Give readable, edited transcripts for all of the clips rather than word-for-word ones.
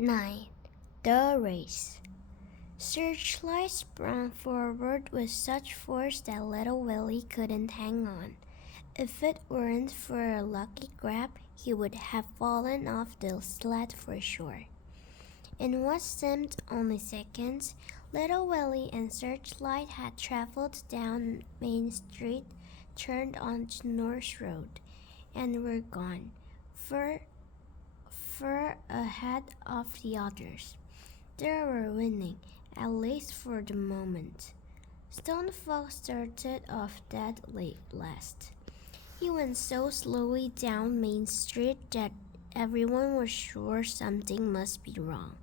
9. The Race. Searchlight sprang forward with such force that little Willie couldn't hang on. If it weren't for a lucky grab, he would have fallen off the sled for sure. In what seemed only seconds, little Willie and Searchlight had traveled down Main Street, turned onto North Road, and were gone, far ahead of the others. They were winning, at least for the moment. Stone Fox started off dead last. He went so slowly down Main Street that everyone was sure something must be wrong.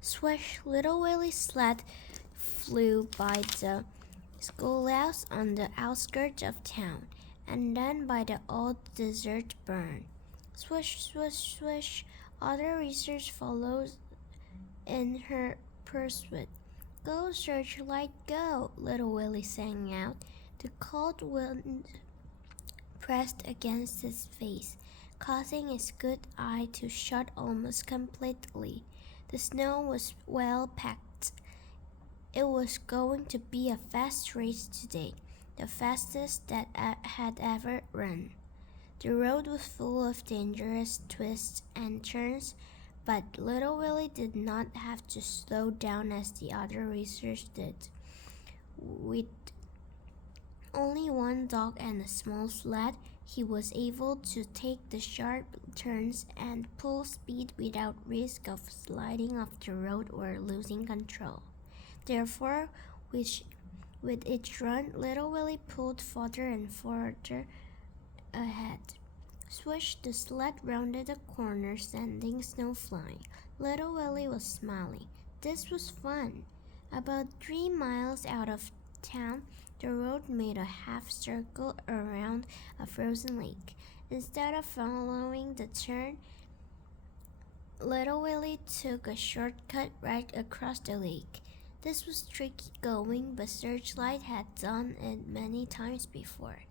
Swish, little Willie's sled flew by the schoolhouse on the outskirts of town, and then by the old desert barn. Swish, swish, swish, other racers followed in her pursuit. Go, Searchlight, go, little Willie sang out. The cold wind pressed against his face, causing his good eye to shut almost completely. The snow was well packed. It was going to be a fast race today, the fastest that had ever run. The road was full of dangerous twists and turns, but little Willie did not have to slow down as the other racers did. With only one dog and a small sled, he was able to take the sharp turns and pull speed without risk of sliding off the road or losing control. Therefore, with each run, little Willie pulled farther and farther ahead. Swish, the sled rounded a corner, sending snow flying. Little Willie was smiling. This was fun. About 3 miles out of town, the road made a half circle around a frozen lake. Instead of following the turn, little Willie took a shortcut right across the lake. This was tricky going, but Searchlight had done it many times before.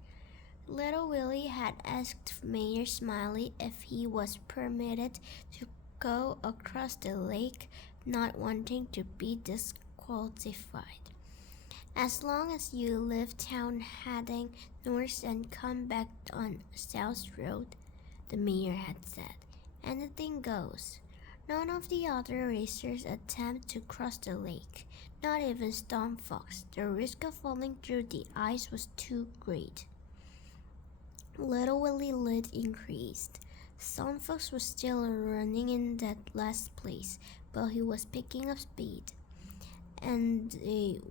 Little Willie had asked Mayor Smiley if he was permitted to go across the lake, not wanting to be disqualified. As long as you leave town heading north and come back on South Road, the mayor had said, anything goes. None of the other racers attempted to cross the lake, not even Stone Fox. The risk of falling through the ice was too great. Little Willie's lead increased. Stone Fox was still running in that last place, but he was picking up speed. And the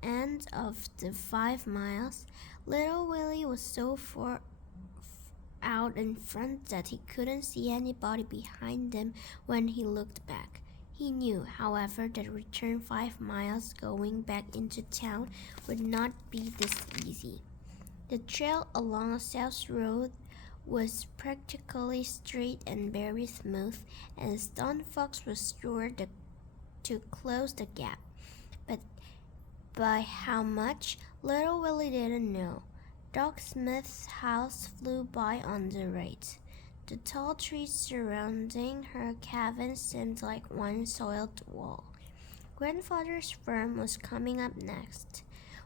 end of the 5 miles, little Willie was so far out in front that he couldn't see anybody behind him when he looked back. He knew, however, that return 5 miles going back into town would not be this easy. The trail along South Road was practically straight and very smooth, and Stone Fox was sure to close the gap. But by how much, little Willie didn't know. Doc Smith's house flew by on the right. The tall trees surrounding her cabin seemed like one soiled wall. Grandfather's farm was coming up next.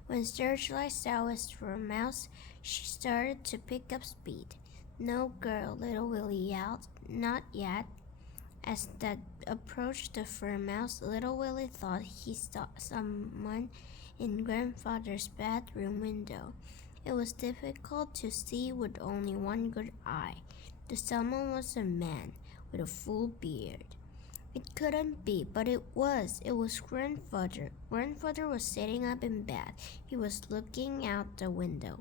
When Searchlight saw his farmhouse, she started to pick up speed. No, girl, little Willie yelled. Not yet. As they approached the farmhouse, little Willie thought he saw someone in Grandfather's bedroom window. It was difficult to see with only one good eye. The someone was a man with a full beard. It couldn't be, but it was. It was Grandfather. Grandfather was sitting up in bed. He was looking out the window.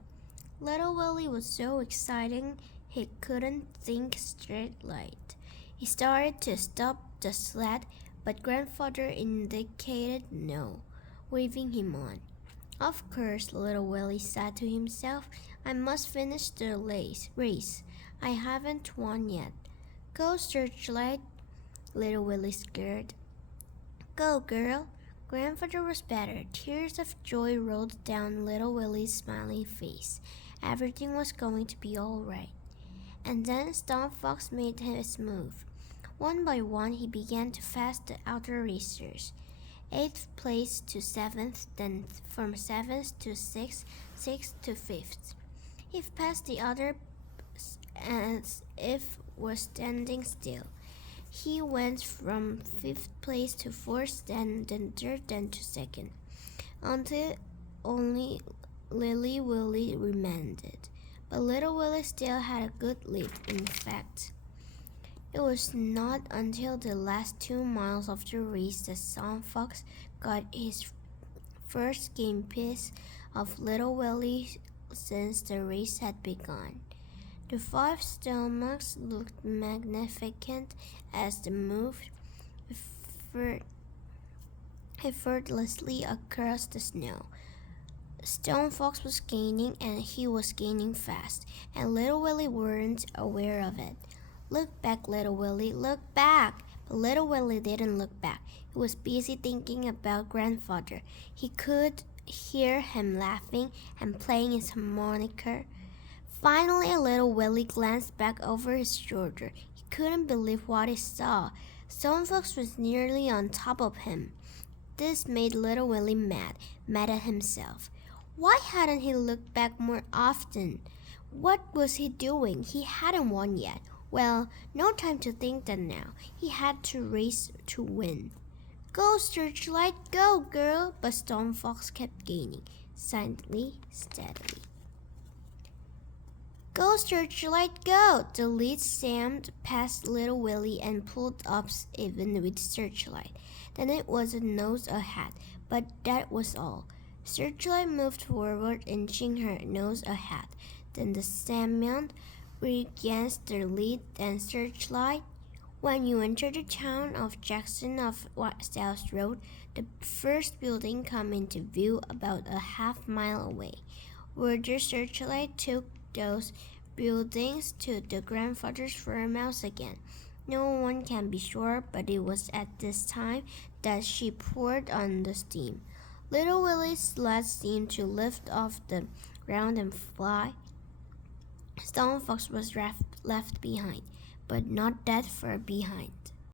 Little Willie was so excited he couldn't think straight. He started to stop the sled, but Grandfather indicated no, waving him on. Of course, little Willie said to himself, I must finish the race. I haven't won yet. Go, Searchlight, little Willie scared. Go, girl. Grandfather was better. Tears of joy rolled down little Willie's smiling face. Everything was going to be all right. And then Stone Fox made his move. One by one, he began to pass the other racers. 8th place to 7th, then from 7th to 6th, 6th to 5th. He passed the other as if was standing still. He went from 5th place to 4th, then 3rd, then to 2nd, until only Lily Willy remained. But Little Willie still had a good lead. In fact, it was not until the last 2 miles of the race that Tom Fox got his first game piece of Little Willie since the race had begun. The 5 stomachs looked magnificent as they moved effortlessly across the snow. Stone Fox was gaining, and he was gaining fast, and Little Willie weren't aware of it. "Look back, Little Willie, look back!" But Little Willie didn't look back. He was busy thinking about Grandfather. He could hear him laughing and playing his harmonica. Finally, Little Willie glanced back over his shoulder. He couldn't believe what he saw. Stone Fox was nearly on top of him. This made Little Willie mad at himself. Why hadn't he looked back more often? What was he doing? He hadn't won yet. Well, no time to think that now. He had to race to win. "Go, Searchlight, go, girl!" But Stone Fox kept gaining, silently, steadily. "Go, Searchlight, go!" The lead slammed past Little Willie and pulled up even with Searchlight. Then it was a nose ahead, but that was all. Searchlight moved forward, inching her nose ahead. Then the Samian regained the lead, and Searchlight. When you enter the town of Jackson off South Road, the first building came into view about a half-mile away. Where the Searchlight took those buildings to the grandfather's farmhouse again. No one can be sure, but it was at this time that she poured on the steam. Little Willie's sled seemed to lift off the ground and fly. Stone Fox was left behind, but not that far behind.